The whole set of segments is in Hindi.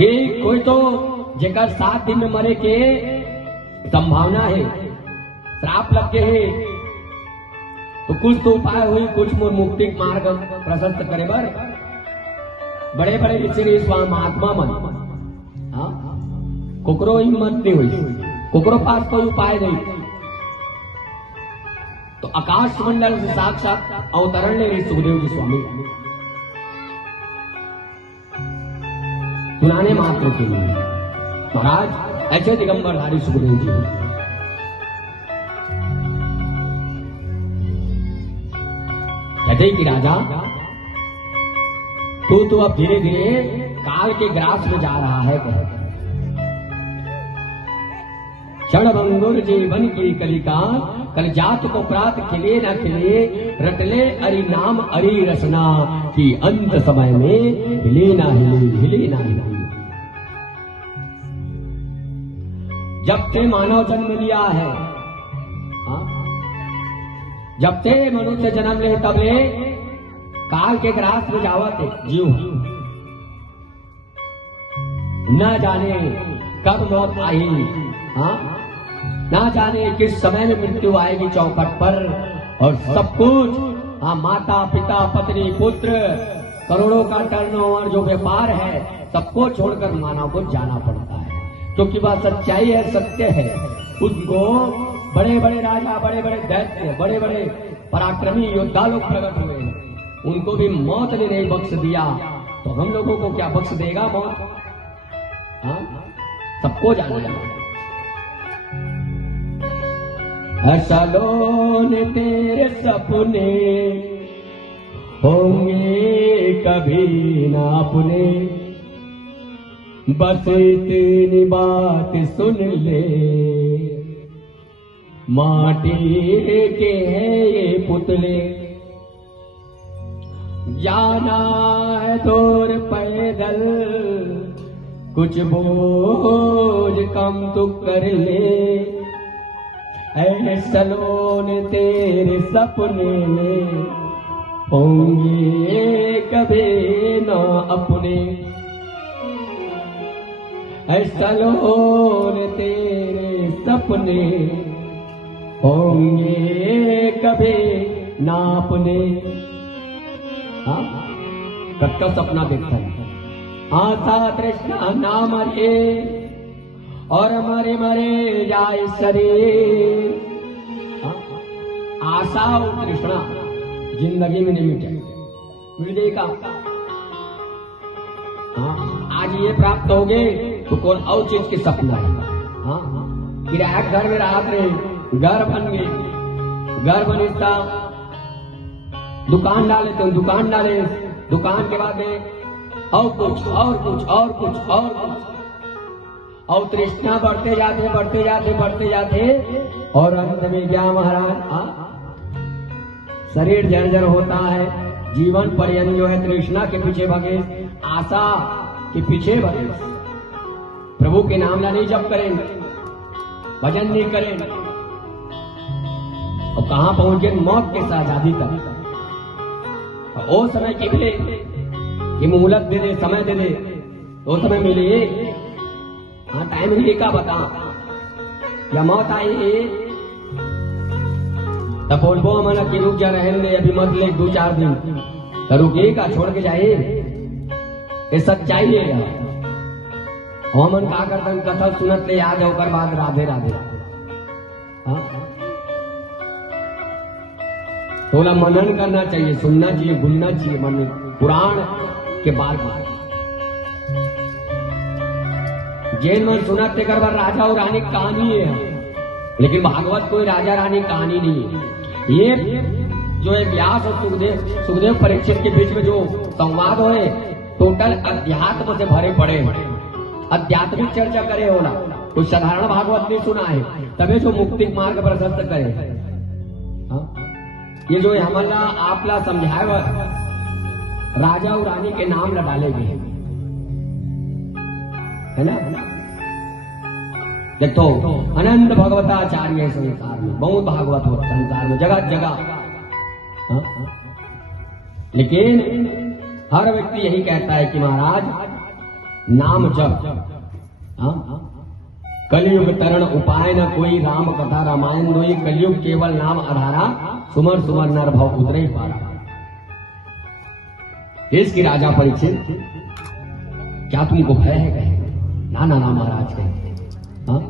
कि कोई तो जेकर 7 दिन में मरे के संभावना है, श्राप लग के है, तो कुछ तो उपाय हुई, कुछ मुक्ति मार्ग प्रशस्त करे बर बड़े बड़े ऋषि महात्मा मन कुकरो हिम्मत नहीं हुई, कुकरो पास कोई उपाय नहीं। तो आकाश मंडल से साक्षात अवतरण ले रही सुखदेव जी स्वामी सुनाने मात्र के लिए। महाराज ऐसे दिगंबरधारी सुखदेव जी कहते कि राजा तू तो अब धीरे धीरे काल के ग्रास में जा रहा है। क्षणभंगुर जीवन की कलिका कल जात को प्रात खिले न खिले रटले अरि नाम अरि रसना की अंत समय में हिले ना हिले हिले ना हिले। जब से मानव जन्म लिया है, जब से मनुष्य जन्म ले तबे काल के ग्रास में जावत जीव न जाने कब मौत आई, ना जाने किस समय में मृत्यु आएगी चौखट पर। और सब कुछ माता पिता पत्नी पुत्र करोड़ों का टर्नओवर जो व्यापार है सबको छोड़कर मानव को जाना पड़ता है, क्योंकि वह सच्चाई है, सत्य है। उसको बड़े बड़े राजा, बड़े बड़े दैत्य, बड़े बड़े पराक्रमी योद्धा लोग प्रकट हुए, उनको भी मौत ने नहीं बख्श दिया, तो हम लोगों को क्या बख्श देगा मौत? सबको जाना है। सलोन तेरे सपने होंगे कभी ना अपने, बस इतनी बात सुन ले, माटी के हैं ये पुतले, जाना है दूर पैदल, कुछ बोझ कम तो कर ले। ऐ सलोन तेरे सपने में होंगे कभी न अपने, ऐ सलोन तेरे सपने होंगे कभी न अपने। कब सपना देखता है, आशा तृष्णा ना मरे और मरे मरे जाए शरीर। आशा और तृष्णा जिंदगी में नहीं मिटे, मिल का आज ये प्राप्त हो गए तो कौन और चीज के सपना है। किराया घर में रात रहे, घर बन गए, घर बनिस्ता दुकान डाले तो दुकान डाले, दुकान के बाद और कुछ और कुछ और कुछ और कुछ, और तृष्णा बढ़ते जाते बढ़ते जाते बढ़ते जाते, और अंत में क्या महाराज, शरीर जर्जर होता है। जीवन पर्यंत जो है तृष्णा के पीछे भगे, आशा के पीछे भगे, प्रभु के नाम ला नहीं जप करें, भजन नहीं करें, और कहां पहुंच गए? मौत के साथ आजादी तक। वो समय के मिले कि मोहलत दे दे, समय दे दे, वो समय मिले। टाइम ही का बता, या मौत आई तब बोलबो मना कि रुक जा, रहने दे, अभी मत ले 2-4 दिन, तो रुके का छोड़ के जाए। ये सच्चाई है। हमन का करता कथा सुनत ले याद होकर बाद राधे राधे। थोड़ा मनन करना चाहिए, सुनना चाहिए, भूलना चाहिए मन में पुराण के बार बार। जैन में सुना तेकर बार राजा और रानी कहानी है, लेकिन भागवत कोई राजा रानी कहानी नहीं है। ये जो है व्यास और सुखदेव परीक्षित के बीच में जो संवाद होए, टोटल अध्यात्म से भरे पड़े, आध्यात्मिक चर्चा करे होला। कोई साधारण भागवत नहीं सुना है, तबे जो मुक्ति मार्ग प्रशस्त करे। ये जो हमारा आपला समझाए राजा और रानी के नाम न डाले गए है ना। देखो अनंत भगवताचार्य है संसार में, बहुत भागवत हो संसार में जगह जगह। लेकिन हर व्यक्ति यही कहता है कि महाराज नाम जप। हाँ? कलयुग तरण उपाय न कोई, राम कथा रामायण दोई, कलयुग केवल नाम आधारा, सुमर सुमर नर भव उतरे पारा। देश की राजा परीक्षित, क्या तुमको भय है? कहे ना ना ना महाराज कहे। हाँ?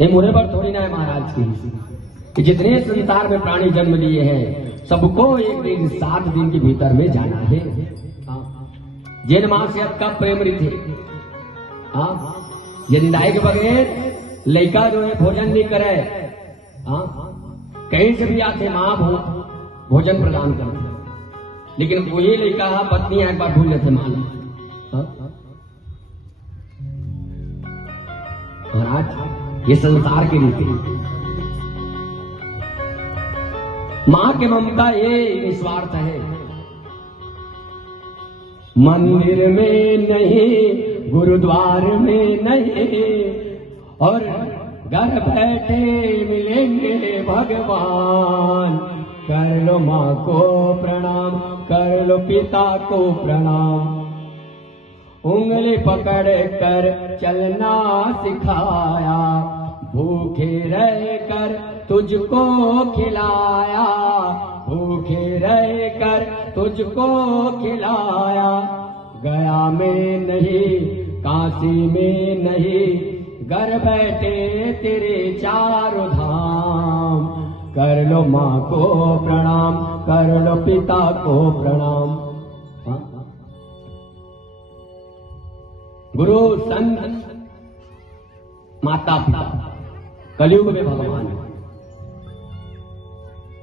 ये मुरे पर थोड़ी ना है महाराज की, कि जितने संसार में प्राणी जन्म लिए हैं सबको एक दिन 7 दिन के भीतर में जाना है। जिन मां से अब का प्रेम रीति, जिंदाई के बगैर लड़का जो है भोजन नहीं करे, कहीं से भी आते मां भोजन प्रदान करते, लेकिन वो ये लड़का पत्नी एक बार भूल लेते मान। महाराज ये संसार की रीति, मां के ममता ये निस्वार्थ है। मंदिर में नहीं, गुरुद्वार में नहीं, और घर बैठे मिलेंगे भगवान। कर लो मां को प्रणाम, कर लो पिता को प्रणाम। उंगली पकड़ कर चलना सिखाया, भूखे रह कर तुझको खिलाया, भूखे रह कर तुझको खिलाया। गया में नहीं, काशी में नहीं, घर बैठे तेरे चारों धाम। कर लो मां को प्रणाम, कर लो पिता को प्रणाम। गुरु संत माता पिता कलयुग में भगवान है।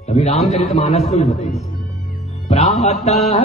कभी रामचरितमानस को भी बताइए, प्रातः